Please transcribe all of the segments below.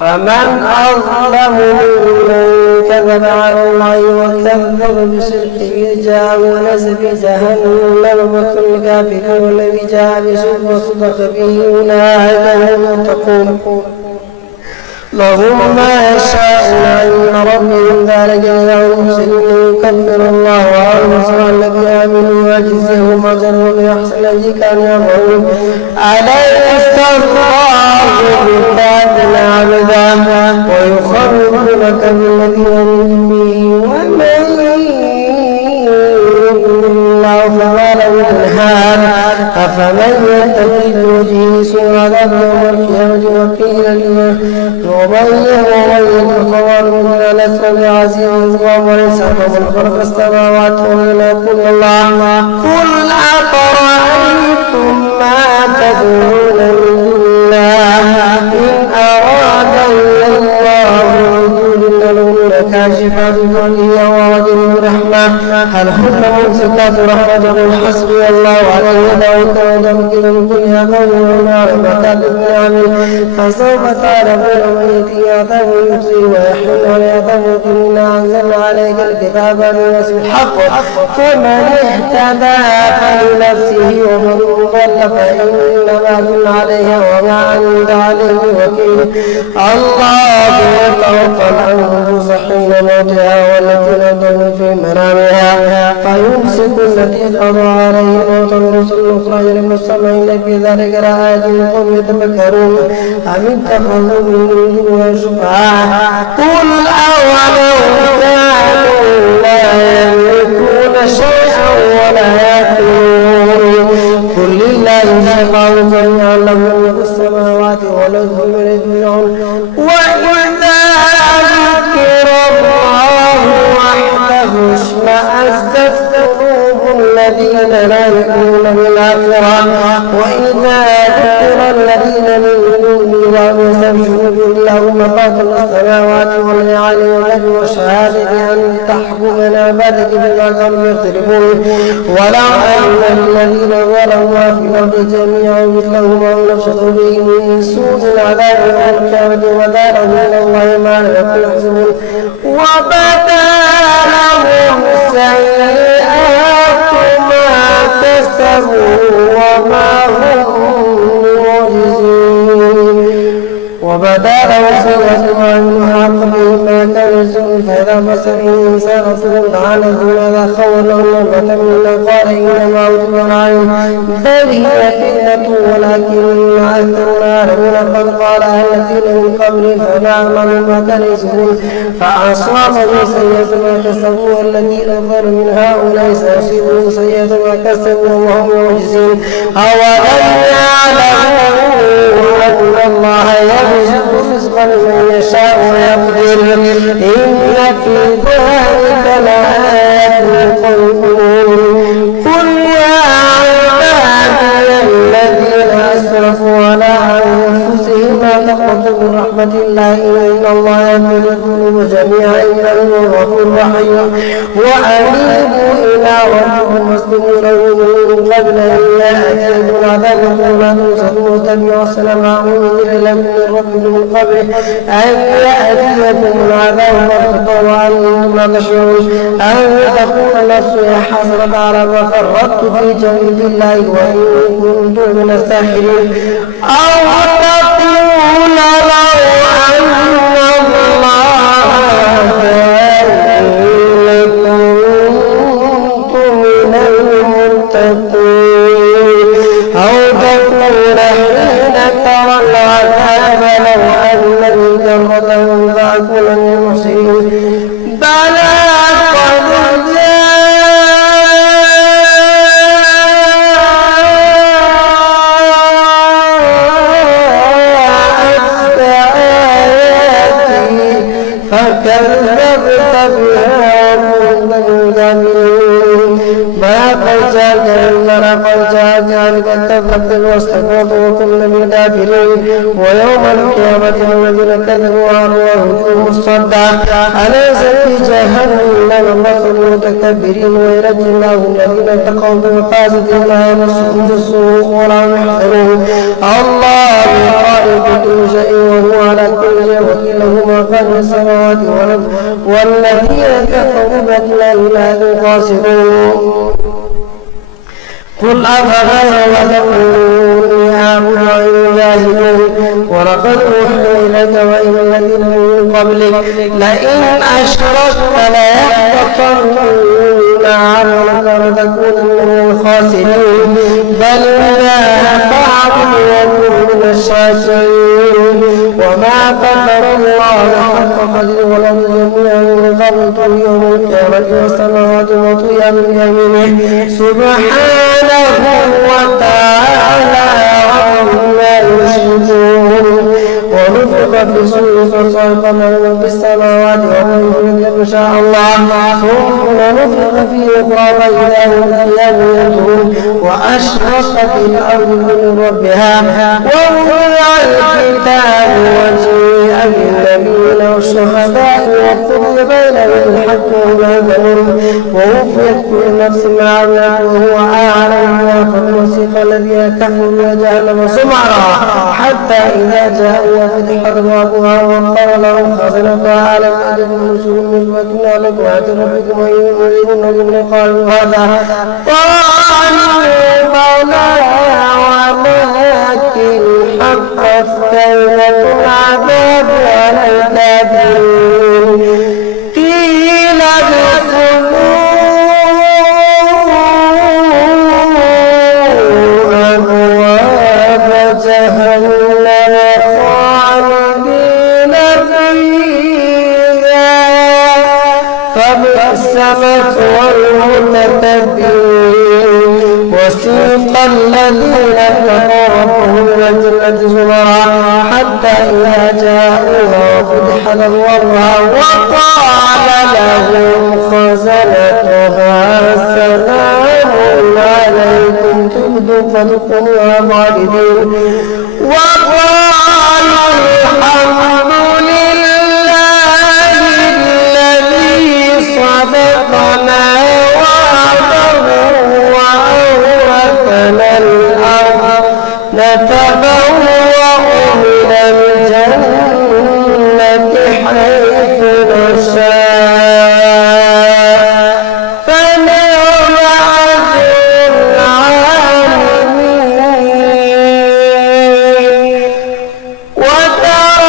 فمن أظلم ممن كذب على الله وكذب بصدقه جاء وليس في جهنم مثل الكافرين والذي جاء بصدق وصدق به أولئك هم المتقون لهم ما يشاءون عند ربهم ذلك جزاء المحسنين يكفر الله عنهم سوء الذين آمنوا ويجزيهم أجرهم بأحسن الذي كانوا يعملون أليس الله بكاف عبدا ويخوفونك بالذين من دونه ومن يضلل الله فما له من هاد أفمن يتقي بوجهه سوء عذاب يوم القيامة وقيل ومن الخوارج من الأسفل عزيز وليس من خلق السماوات والأرض كل الله قل أفرأيتم ما تدعون من الله إن أراد الله يضلل كاشفات ضره ووجه رحمة هل هن ممسكات رحمة قل حسبي الله عليه توكلت من كل قوم ونار مكان النعم فسوف تعلمون من يأتي عذاب يخزي ويحل ويعذب إنا أنزلنا عليك الكتاب بالنص بالحق فمن اهتدى فلنفسه ومن ضل فإنما ضل عليها وما أنت عليه وكيل الله يتوفى الأنفس حين موتها والتي لم تمت في منامها فيمسك التي قضى عليه الموت ورسل الأخرى يلم السماء إن في ذلك لآيات لقوم يتفكرون أم اتخذوا من دونه شفعاء قل أولو كانوا لا يملكون شيئا ولا يأكلون قل لله الشفاعة جميعا له ملك السماوات والأرض إليه ترجعون وإذا ذكر الله وحده اشمأزت قلوب الذين لا يؤمنون بالآخرة وإذا ذكر الذين من دونه وهم يستبشرون لهم مفاتن السماوات والعالي والغيب والشهادة أن تحكم من عبادك بما كانوا يختلفون ولو أن الذين ظلموا في الأرض جميعا مثله ما نفسه به من سوء العذاب يوم القيامة ودارهم إلى الله ما لم يكن يحزنون وبدا لهم سيئات ما كسبوا وما هم معجزين وبدا لهم سيئات ما عملوا حق به ما كانوا يزنون فإذا مس الإنسان ضر لعنه ماذا خول له نعمة منا قال إنما أوتي العين بل هي فتنة ولكن أكثرنا يعلمون قد قال الذين من قبل فنعمل ما كانوا يكسبون فأصابهم سيئة ما كسبوا والذين ظلموا من هؤلاء سيصيبهم سيئة ما كسبوا وهم معجزون أولم يعلموا أن الله يرزق رزقا لمن يشاء ويقدر إن في ذلك لآيات للقوم قل يا عبادي الذين أسرفوا على أنفسهم لا تقنطوا من رحمة الله إن الله يغفر الذنوب جميعا إنه هو الغفور الرحيم وأنيبوا إلى ربكم واسلموا له من قبل أن يأتيكم العذاب ولا تنصروا واتبعوا السلام إلا من ربكم من قبل أن يأتيكم العذاب بغتة وأنتم لا تشعرون أن تقول نفس يا حسرة على ما فرطت في جنب الله وإن كنت من الساخرين أو تقول لو أن الله كان لكنت من المتقين أو تقول حين ترى العذاب لو أن لي كرة فأكون من المحسنين بلى قد فكذبت بها وكنت كافرين ما قد جاءك إلا لقد جاءك لقد تفكر واستكبرت وكنت من الكافرين ويوم ويوم القيامة الذين كذبوا عن وجوههم الصدى أليس في جهنم مثل المتكبرين وينجي الله الذين اتقوا بمفازتهم لا يمسهم السوء ولا يحزنون الله بخالق كل شيء وهو على كل شيء وكيل له ما خلق السماوات والأرض والذين كفروا بالله لا ينقصرون قل أفغير وتقولون أعبد جاهلون ولقد أوحي إليك وإلى الذين من قبلك لئن أشركت ليحبطن عملك وتكونن من الخاسرين بل الله فاعبد وكن من الشاكرين وما قدر الله حق قدره والأرض جميعا قبضته يوم القيامة والسماوات مطويات بيمينه سبحانه وتعالى عما يشركون ونفخ في الصور فصعق من في السماوات ومن يريد إن شاء الله ثم نفخ فيه أخرى فإذا هم قيام ينظرون وأشرقت الأرض من ربها ووضع الكتاب وجيء بالنبيين والشهداء وقضي بينهم بالحق وما يظلمون ووفيت كل نفس ما عملت وهو أعلم بما وسيق الذين كفروا إلى جهنم زمرا حتى إذا جاءوا وفتحت أبوابها وقال لهم خزنتها ألم أجدكم رسل منكم عليكم آيات ربكم وينذرونكم قالوا هذا قالوا بلى ولكن حقت كلمة العذاب على الكافرين قيل ادخلوا أبواب جهنم خالدين فيها فبئس مثوى المتكبرين وسيق الذين اتقوا ربهم إلى الجنة زمرا حتى إذا جاءوها وفتحت أبوابها وقال لهم خزنتها سلام عليكم تبدوا فادخلوها خالدين وقالوا الحمد لله الذي صدقنا وعده وأورثنا الأرض نتبوأ من الجنة حيث نشاء فنعم أجر العاملين وترى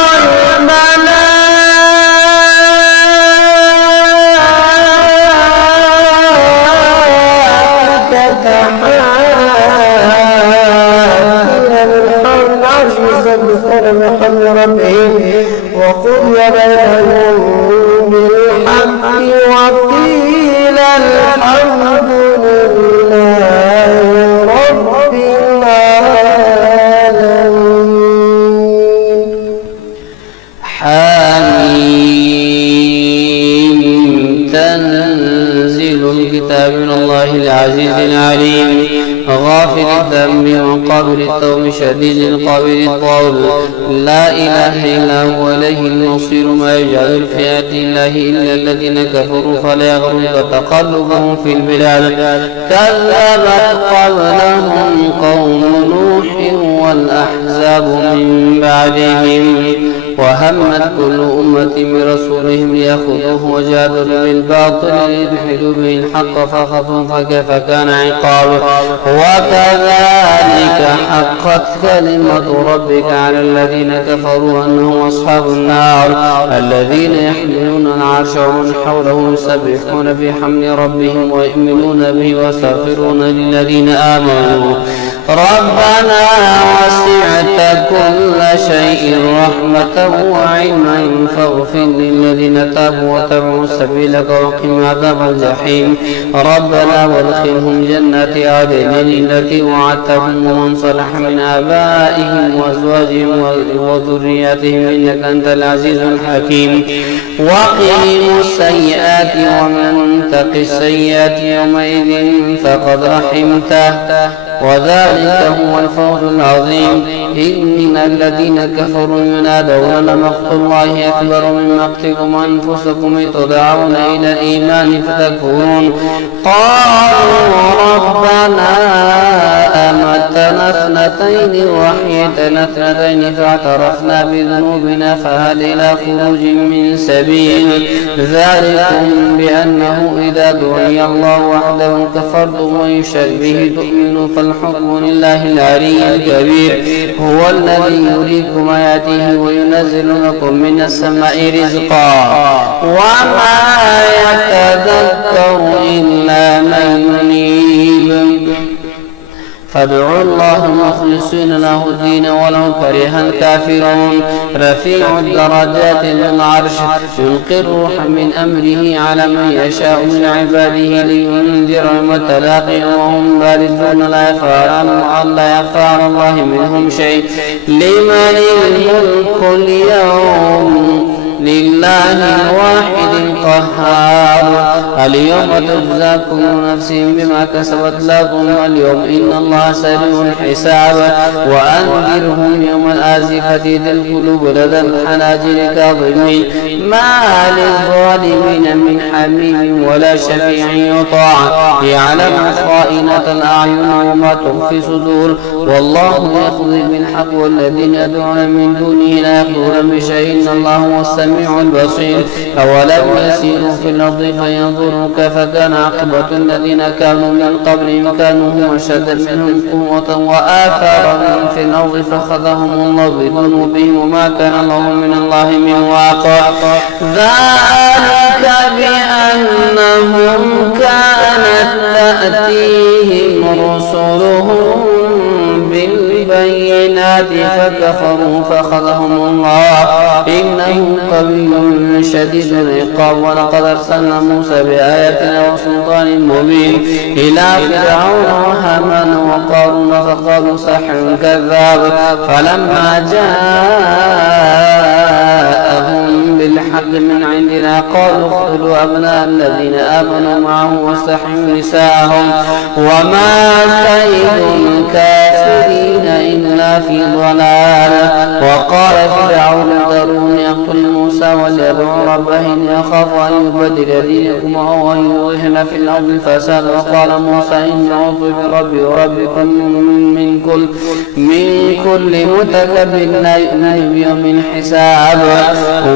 بحمد ربهم وقضي بينهم بالحق وقيل الحمد لله رب العالمين حميم تنزيل الكتاب من الله العزيز العليم غافر الذنب وقابل التوب شديد القابل الطول لا إله إلا هو إليه المصير ما يجعل الفئات الله إلا الذين كفروا فلا يغرك تقلبهم في البلاد كذبت قبلهم قوم نوح والأحزاب من بعدهم وهمت كل أمة برسولهم ليأخذوه وجادلوا بالباطل ليدحدوا به الحق فخفوا فكيف كان عقاب وكذلك حقت كلمة ربك على الذين كفروا أنهم أصحاب النار الذين يحملون العرش ومن حوله يسبحون بحمد ربهم ويؤمنون به ويستغفرون للذين آمنوا ربنا وسعت كل شيء رحمة وعلما فاغفر للذين تابوا واتبعوا سبيلك وقهم عذاب الجحيم ربنا وادخلهم جنات عدن التي وعدتهم ومن صلح من آبائهم وأزواجهم وذرياتهم إنك أنت العزيز الحكيم وقهم السيئات ومن تق السيئات يومئذ فقد رحمته وذلك هو الفوز العظيم إن الذين كفروا ينادون لمقت الله أكبر من مقتكم أنفسكم تدعون إلى الإيمان فتكفرون قالوا ربنا أمتنا اثنتين وأحييتنا اثنتين فاعترفنا بذنوبنا فهل إلى خروج من سبيل ذلكم بأنه إذا دعي الله وحده كفرتم ويشرك به تؤمنوا فالحكم لله العلي الكبير هو الذي يريكم آياته وينزل لكم من السماء رزقا وما يتذكر إلا من ينيب فادعوا الله مخلصين له الدين ولو كره الكافرون رفيع الدرجات للعرش يلقي الروح من أمره على من يشاء من عباده لينذر المتلاقين وهم بارزون لا يخفى على الله منهم شيء لمن الملك اليوم لله الواحد القهار اليوم تجزى كل نفس بما كسبت لكم اليوم إن الله سريع الحساب وأنذرهم يوم الآزفة ذي القلوب لدى الحناجر كاظمين ما للظالمين من حميم ولا شفيع يطاع يعلم خائنة الأعين وما تخفي صدور والله يقضي بالحق والذين يدعون من دونه لا يقضون بشيء إن الله هو السميع البصير أولم يسيروا في الأرض فينظروا كيف كان عاقبة الذين كانوا من قبلهم كانوا هم أشد منهم قوة وآثارا في الأرض فأخذهم الله بذنوبهم وما كان لهم من الله من واق ذلك بأنهم كانت تأتيهم رسلهم بالبينات فكفروا فأخذهم الله إنه قوي شديد العقاب ولقد أرسلنا موسى بآياتنا وسلطان مبين إلى فرعون وهامان وقارون فقالوا ساحر كذاب فلما جاءهم بالحق من عندنا قالوا اقتلوا أبناء الذين آمنوا معه واستحيوا نساءهم وما كيد الكافرين إلا في ضلال وقال فرعون ذروني أقتل موسى وليدعو ربه إني أخاف أن يبدل دينكم أو أن يظهر في الأرض الفساد وقال موسى إني أعوذ بربي وربكم من كل متكبر لا يؤمن بيوم الحساب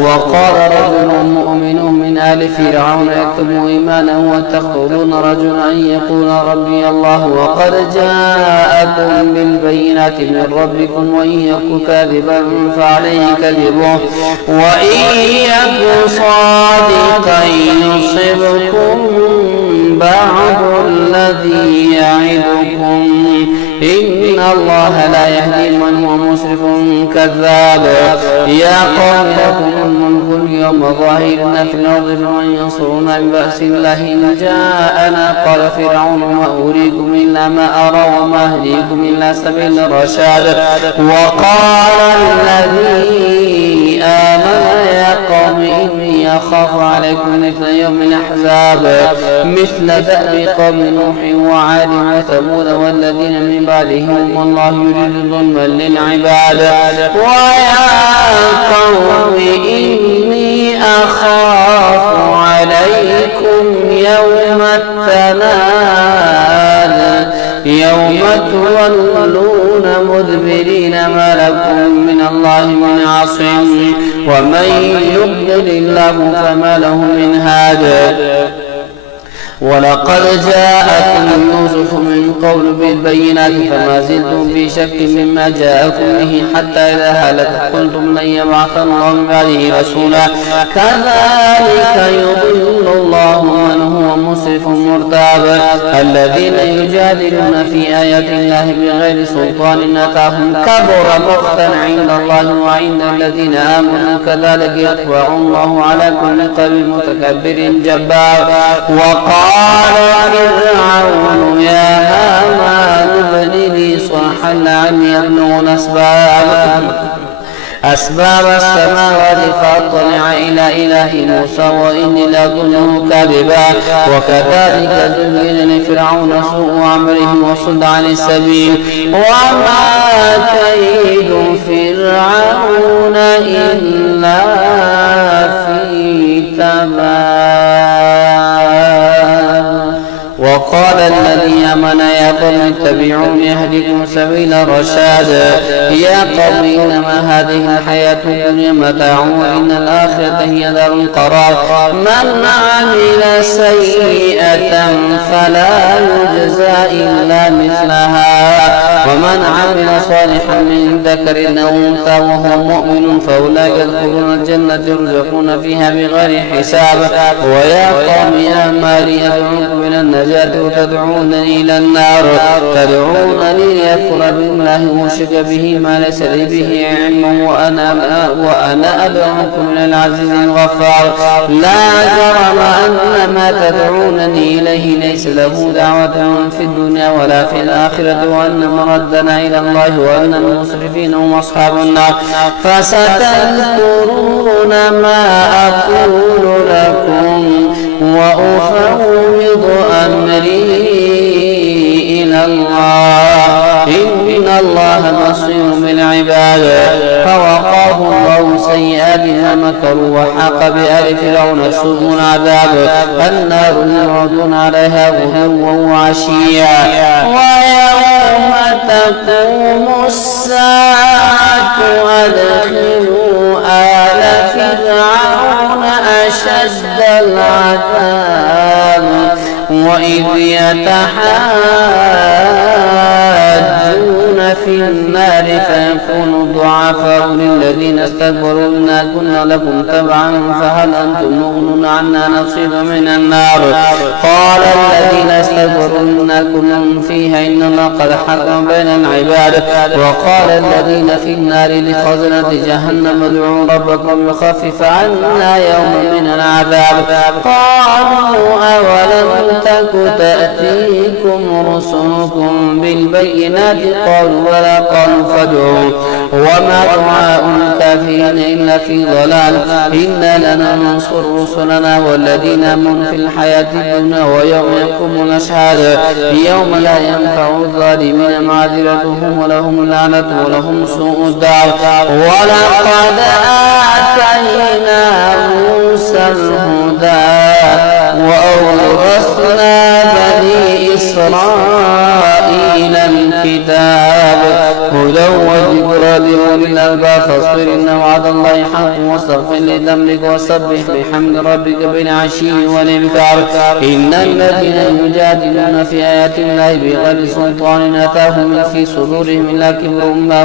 وقال رجل مؤمن من آل فرعون يكتم إيمانه وتقتلون رجلا أن يقول ربي الله وقد جاءكم بالبينات من ربكم وإن يك كاذبا فعليه كذبه وإن يك صادقا يصبكم بعض الذي يعدكم إن الله لا يهدي من هو مسرف كذاب يا قوم لكم الملك اليوم ظاهرين في الأرض فمن ينصرنا ببأس الله إن جاءنا قال فرعون ما أريكم إلا ما أرى وما أهديكم إلا سبيل الرشاد وقال الذي آمن يا قوم إني أخاف عليكم مثل يوم الأحزاب مثل دأب قوم نوح وعاد وثمود والذين من بعدهم والله يريد ظلما للعباد ويا قوم إني أخاف عليكم يوم التناد يوم تولون مدبرين ما لكم من الله من عاصم ومن يضلل الله فما له من هاد ولقد جاءكم يوسف من قبل بالبينات فما زلتم في شك مما جاءكم به حتى إذا هلك قلتم لن يبعث الله من بعده رسولا كذلك يضل الله من هو مسرف مرتاب الذين يجادلون في آيات الله بغير سلطان أتاهم كبر مقتا عند الله وعند الذين آمنوا كذلك يطبع الله على كل قلب متكبر جبار وقال فرعون يا هامان ابن لي صرحا لعلي أبلغ الأسباب أسباب السماوات فأطلع إلى إله موسى وإني لأظنه كاذبا. وكذلك زين لفرعون سوء عمله وصد عن السبيل. وما كيد فرعون إلا في تباب. وقال الذي آمن يا قوم اتبعوني أهدكم سبيل الرشاد. يا قوم إنما هذه الحياة الدنيا متاع وإن الآخرة هي دار القرار. من عمل سيئة فلا يجزى إلا مثلها ومن عمل صالحا من ذكر أو أنثى وهو مؤمن فأولئك يدخلون الجنة يرزقون فيها بغير حساب. ويا قوم آمالي أدعوكم إلى النجاة وتدعونني إلى النار. تدعونني لأكفر بالله وأشرك به ما ليس لي به علم وأنا أدعوكم إلى العزيز الغفار. لا جرم أن ما تدعونني إليه ليس له دعوة في الدنيا ولا في الآخرة وأن مردنا إلى الله وأن المسرفين هم أصحاب النار. فستذكرون ما أقول لكم وأفوض أمري إلى الله إن الله بصير بالعباد. فوقاه الله سيئات ما مكروا وحاق بآل فرعون سوء العذاب. النار يعرضون عليها غدوا وعشيا ويوم تقوم الساعة أدخلوا آل فرعون أشد العذاب وإذ يتحاجون في النار فيكون الضعفاء للذين استكبروا إنا كنا لكم تبعا فهل أنتم مغنون عنا نصيبا من النار. قال الذين استكبروا إنا كنا فيها إن الله قد حكم بين العباد. وقال الذين في النار لخزنة جهنم ادعوا ربكم يخفف عنا يوما من العذاب. قالوا أولم تك تأتيكم رسلكم بالبينات قالوا بلى قالوا فادعوا وما دعاء الكافرين إلا في ضلال. إنا لننصر رسلنا والذين آمنوا في الحياة الدنيا ويوم يقوم الأشهاد. يوم لا ينفع الظالمين معذرتهم ولهم اللعنة ولهم سوء الدار. ولقد آتينا موسى الهدى وأورثنا بني إسرائيل الكتاب هدى وذكرى لأولي الألباب. فاصبر إن وعد الله حق واستغفر لذنبك وسبح بحمد ربك بالعشي والإبكار. إن الذين يجادلون في آيات الله بغير سلطان أتاهم في صدورهم إلا كبر ما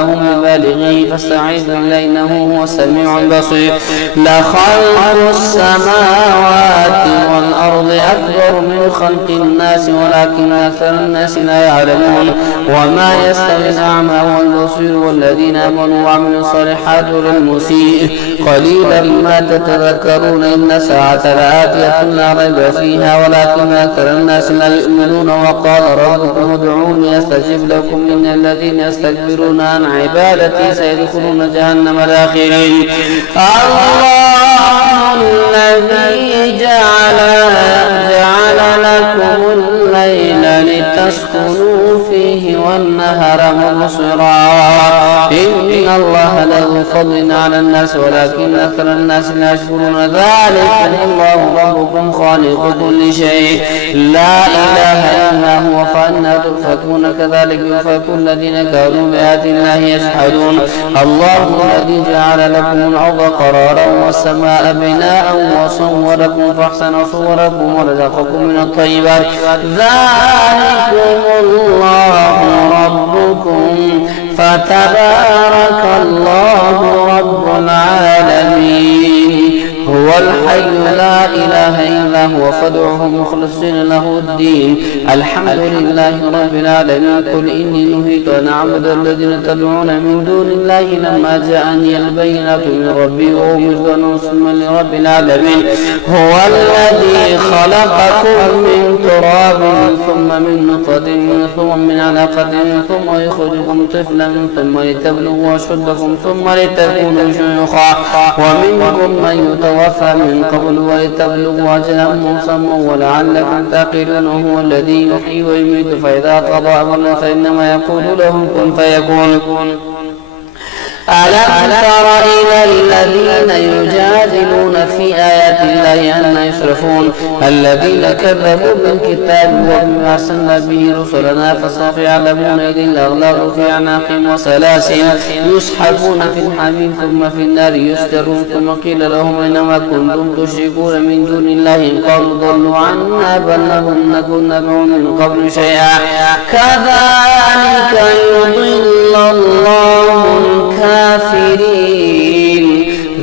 هم ببالغيه فاستعذ بالله إنه هو السميع البصير. لخلق السماوات والأرض أكبر من خلق الناس ولكن أكثر الناس لا يعلمون. وما يستوي الأعمى والبصير والذين آمنوا وعملوا الصالحات للمسيء قليلا ما تتذكرون. إن الساعة لآتية لا ريب فيها ولكن أكثر الناس لا يؤمنون. وقال ربكم ادعوني أستجب لكم إن الذين يستكبرون عن عبادتي سيدخلون جهنم داخرين. الله الذي جعل لكم الليل لتسكنوا فيه والنهار مبصرا. إن الله له فضل على الناس ولكن أكثر الناس لا يشكرون. ذلك الله ربكم خالق كل شيء لا إله إلا هو فأنى تؤفكون. كذلك يؤفك الذين كانوا بآيات الله يجحدون. الله الذي جعل لكم الأرض قرارا والسماء بناء وصوركم فأحسن صوركم ورزقكم من الطيبات. ذلكم الله ربكم فتبارك الله رب العالمين. هو الحي لا إله إلا هو فادعوه مخلصين له الدين الحمد لله رب العالمين. قل إني نهيت أن أعبد الذين تدعون من دون الله لما جاءني البينات من ربي وأمرت أن أسلم لرب العالمين. هو الذي خلقكم من تراب ثم من نطفة ثم من علقة ثم يخرجكم طفلا ثم لتبلغوا أشدكم ثم لتكونوا شيوخا ومنكم من يتوفى من قبل ولتبلغوا أجلا مسمى ولعلكم تعقلون. هو الذي يحيي ويميت فإذا قضى أمرا فإنما يقول له كن فيكون. ألم تر إلى الذين يجادلون في آيات الله أن يصرفون الذين كذبوا بالكتاب وبما أرسلنا به رسلنا فسوف يعلمون إذ الأغلال في أعناقهم وسلاسل يسحبون في الحميم ثم في النار يسجرون. ثم قيل لهم إنما كنتم تشركون من دون الله قالوا ضلوا عنا بل لم نكن ندعو من قبل شيئا كذلك يضل الله الكافرين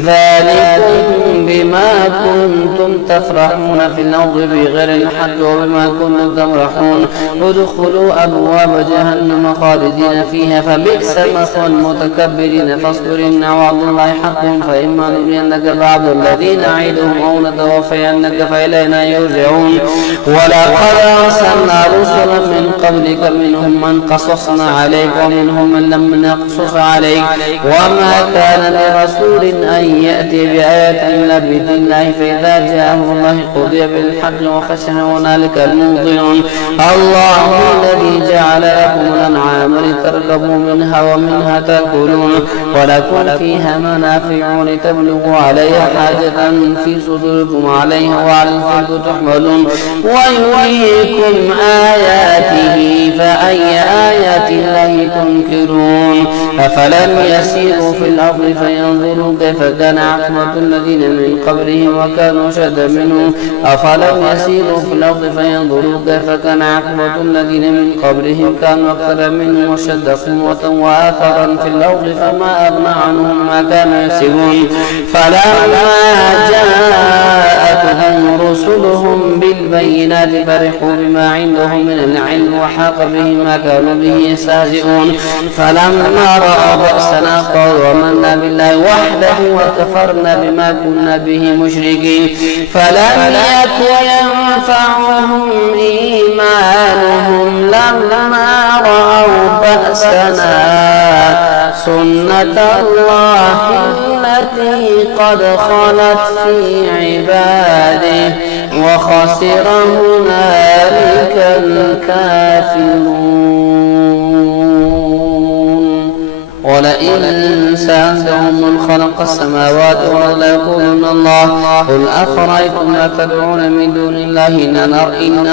ذلكم بما كنتم تفرحون في الأرض بغير الحق وبما كنتم تمرحون. ادخلوا أبواب جهنم خالدين فيها فبئس مثوى المتكبرين. فاصبر إن وعد الله حق فإما نرينك بعض الذين نعدهم أو نتوفينك فإلينا يرجعون. ولقد أرسلنا رسلا من قبلك منهم من قصصنا عليك ومنهم من لم نقصص عليك وما كان لرسول أن يأتي بآية إلا بإذن الله فإذا جاء أمر الله قضي بالحق وخشع هنالك المبطلون. الله الذي جعل لكم الأنعام لتركبوا منها ومنها تأكلون ولكم فيها منافع ولتبلغوا عليها حاجة في صدوركم عليها وعلى الفلك تحملون ويريكم آياته فأي آيات الله تنكرون. أفلم يسيروا في الأرض فينظروا كيف كان عاقبة الذين من قبلهم وكانوا أشد منهم. أفلم يسيروا في الأرض فينظروا كيف كان عاقبة الذين من قبلهم كانوا أكثر منهم وأشد قوة وآثارا في الأرض فما أغنى عنهم ما كانوا يكسبون. فلما جاءتهم رسلهم بالبينات فرحوا بما عندهم من العلم وحاق بهم ما كانوا به يستهزئون. فلما رأوا بأسنا قالوا آمنا بالله وحده وكفرنا بما كنا به مشركين. فلم يكن ينفعهم إيمانهم لما رأوا بأسنا سنة الله التي قد خلت في عباده وخسر هنالك الكافرون. ولئن سألتهم من خلق السماوات والأرض ليقولن الله. قل أفرأيتم ما تدعون من دون الله إن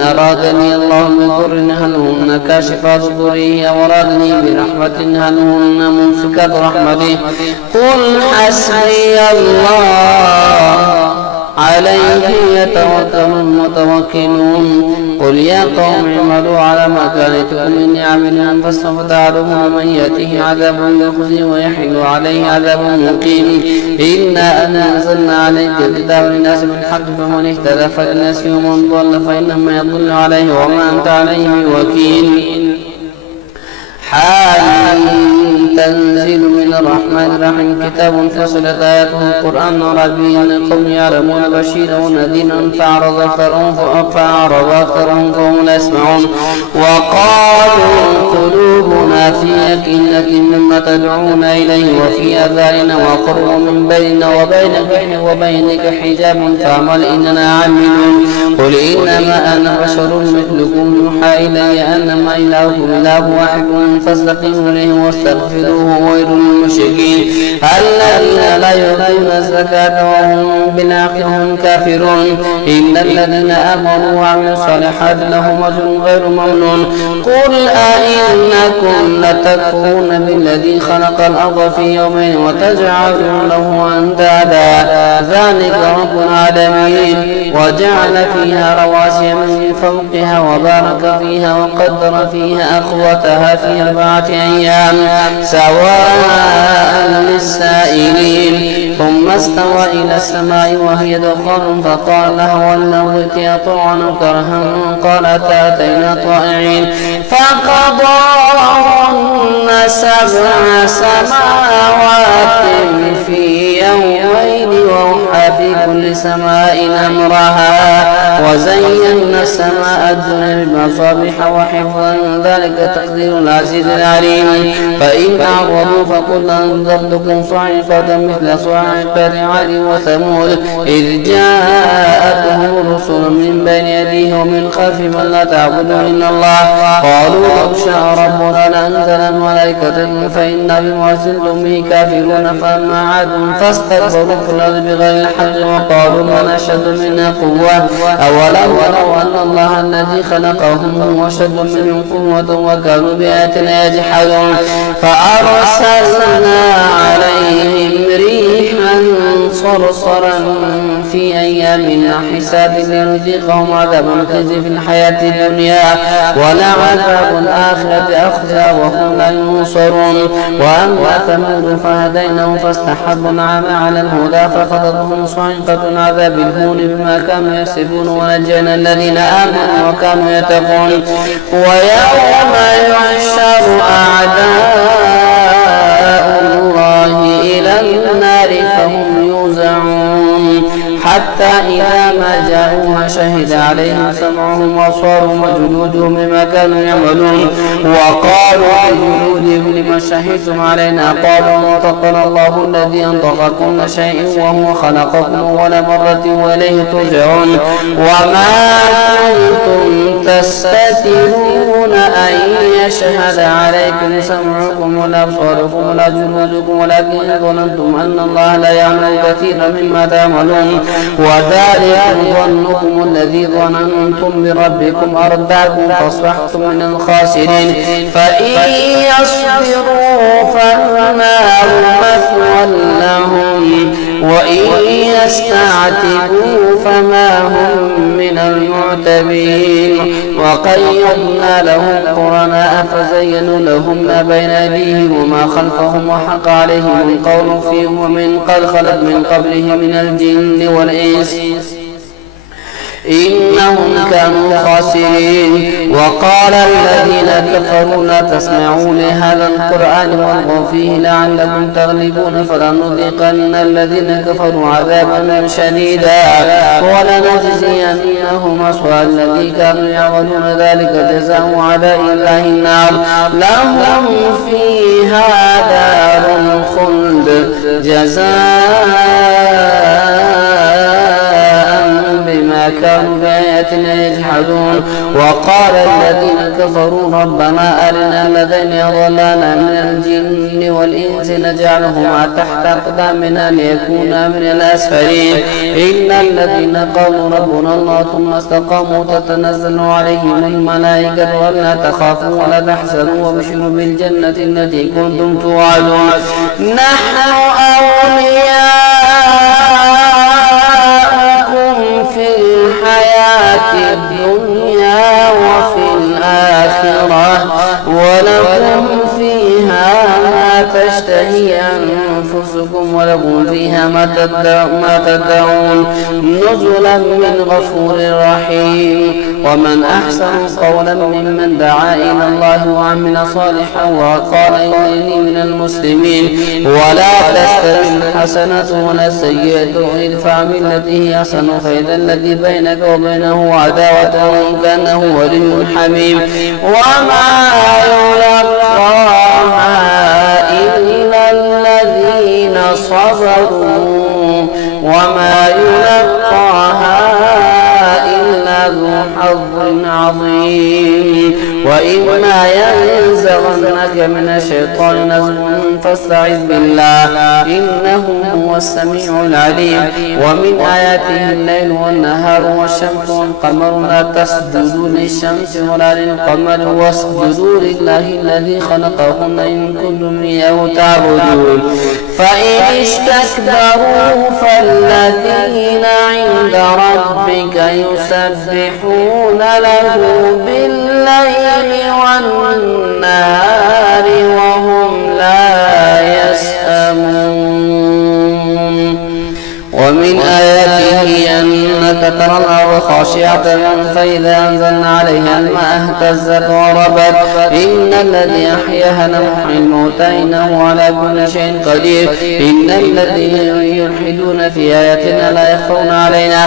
أرادني الله بضر هل هن كاشفات ضره أو أرادني برحمة هل هن ممسكات رحمته. قل حسبي الله عليه يتوكل المتوكلون. قل يا قوم اعملوا على مكانتكم إني عامل فسوف تعلمون من يأتيه عذاب يخزي ويحل عليه عذاب مقيم. إنا أنزلنا عليك الكتاب للناس بالحق فمن اهتدى فللناس ومن ضل فإنما يضل عليه وما أنت عليه بوكيل. تنزيل من الرحمن الرحيم كتاب فصلت آياته القرآن عربي لقوم يعلمون بشيرا ونذيرا فأعرض أكثرهم فهم لا يسمعون. وقالوا قلوبنا في أكنة مما تدعون إليه وفي آذاننا وقر من بيننا وبينك حجاب فاعمل إننا عاملون. قل إنما أنا بشر مثلكم يوحى إلي أنما إلهكم إله واحد فاستقيموا إليه واستغفروه ويل للمشركين الذين لا يؤتون الزكاة وهم بالآخرة هم كافرون. إن الذين آمنوا وعملوا الصالحات لهم أجر غير ممنون. قل أئنكم لتكفرون بالذي خلق الأرض في يومين وتجعلون له أندادا ذلك رب العالمين. وجعل فيها رواسي من فوقها وبارك فيها وقدر فيها أقواتها في 4 أيام سواء للسائلين. ثم استوى إلى السماء وهي دخان فقال لها ولو ائتيا طوعا أو كرها قالتا أتينا طائعين فقضاهن 7 سماوات في يومين وأوحى في كل سماء أمرها وزينا السماء الدنيا بمصابيح وحفظا ذلك تقدير العزيز العليم فإن أعرضوا فقل أنذرتكم صاعقة مثل صاعقة عاد وثمود إذ جاءتهم رسل من بين يديه ومن خلفهم ألا تعبدوا إلا الله قالوا لو شاء ربنا لأنزل الملائكة فإنا بما أرسلتم به كافرون فأما عاد فاستكبروا في الأرض بغير الحق وقالوا من أشد منا قوة أولم يروا أن الله الذي خلقهم هو أشد منهم قوة وكانوا بآياتنا يجحدون فأرسلنا عليهم ريحا صرصرا في أيام نحسات لنذيقهم عذاب الخزي في الحياة الدنيا ولعذاب الآخرة أخزى وهم لا ينصرون وأما ثمود فهديناهم فاستحبوا العمى على الهدى فأخذتهم صاعقة عذاب الهون بما كانوا يكسبون ونجينا الذين آمنوا وكانوا يتقون ويوم يحشر أعداء الله إلى النار فهم يوزعون حتى إذا ما جاءوها شهد عليهم سمعهم وأبصارهم وجلودهم بما كانوا يعملون وقالوا لجلودهم لما شهدتم علينا قالوا انطقنا الله الذي انطق كل شيء وهو خلقكم أول مرة وإليه ترجعون وما كنتم تستترون أن يشهد عليكم سمعكم ولا أبصاركم ولا جلودكم ولكن ظننتم أن الله لا يعلم كثيرا مما تعملون وذلك ظنكم الذي ظننتم بربكم أرداكم فاصبحتم من الخاسرين فإن يصبروا فالنار مثوى لهم وإن يستعتبوا فما هم من المعتبين وقيضنا لهم قرناء فزينوا لهم ما بين أيديهم وما خلفهم وحق عليهم القول فيهم ومن قد خلت من قبلهم من الجن والإنس إنهم كانوا خاسرين وقال الذين كفروا لا تسمعوا لهذا القرآن والغوا فيه لعلكم تغلبون فلنذيقن الذين كفروا عذابا شديدا ولنجزينهم أسوأ الذي كانوا يعملون ذلك جزاء عداء الله النار لهم فيها دار الخلد بما كانوا بآياتنا يجحدون وقال الذين كفروا ربنا أرنا الذين يضلانا من الجن والإنس نجعلهما تحت أقدامنا ليكونا من الأسفلين إن الذين قالوا ربنا الله ثم استقاموا تتنزل عليهم الملائكة ولا تخافوا ولا تحزنوا وابشروا بالجنة التي كنتم توعدون نحن أولياؤكم في الحياة الدنيا وفي الآخرة ولكم فيها ما تشتهي أنفسكم ولكم فيها ما تدعون نزلا من غفور رحيم ومن أحسن قولا ممن دعا إلى الله وعمل صالحا وقال إنني من المسلمين ولا تستوي الحسنة ولا السيئة ادفع بالتي هي أحسن فإذا الذي بينك وبينه عداوة كأنه ولي حميم وما يلقاها إلا الذين صبروا وما يلقاها إلا ذو حظ عظيم وإما ينزغنك من الشيطان نزغ فاستعذ بالله إنه هو السميع العليم ومن آياته الليل والنهار والشمس والقمر لا تسجدوا للشمس ولا للقمر واسجدوا لله الذي خلقهن إن كنتم إياه تعبدون فإن استكبروا فالذين عند ربك يسبحون له بالليل والنهار وهم لا يسأمون ومن آياته أنك ترى الأرض خاشعة فإذا أنزلنا عليها الماء اهتزت وربت إن الذي أحياها لمحيي الموتى إنه على كل شيء قدير إن الذين يلحدون في آياتنا لا يخفون علينا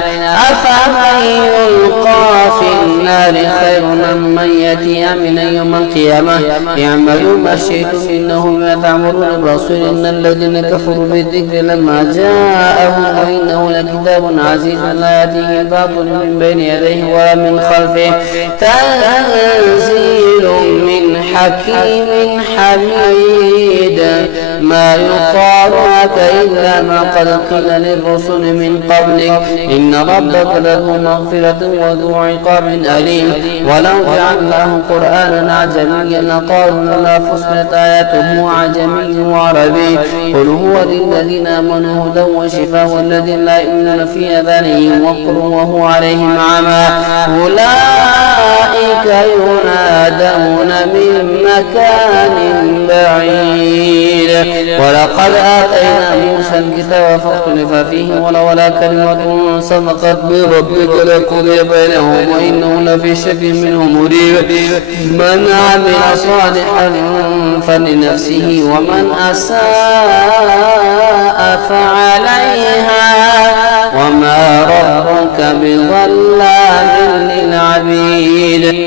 أفمن يلقى في النار خير من يأتي آمنا يوم القيامة اعملوا ما شئتم إنه بما تعملون بصير إن الذين كفروا بالذكر لما جاءهم وإنه لكتاب عزيز لا يأتيه الباطل من بين يديه ولا من خلفه تنزيل من حكيم حميد ما يقال لك إلا ما قد قيل للرسل من قبلك إن ربك له مغفرة وذو عقاب أليم ولو جعلناه قرآنا أعجميا لقالوا لولا فصلت آياته أعجمي وعربي قل هو للذين آمنوا هدى وشفاء والذين لا يؤمنون في آذانهم وقر وهو عليهم عمى أولئك ينادون من مكان بعيد ولقد آتينا موسى الكتاب فاختلف فيه ولولا كلمة سبقت من ربك لقضي بينهم وإنه لفي شك منه مريب من عمل صالحا فلنفسه ومن أساء فعليها وما ربك بظلام للعبيد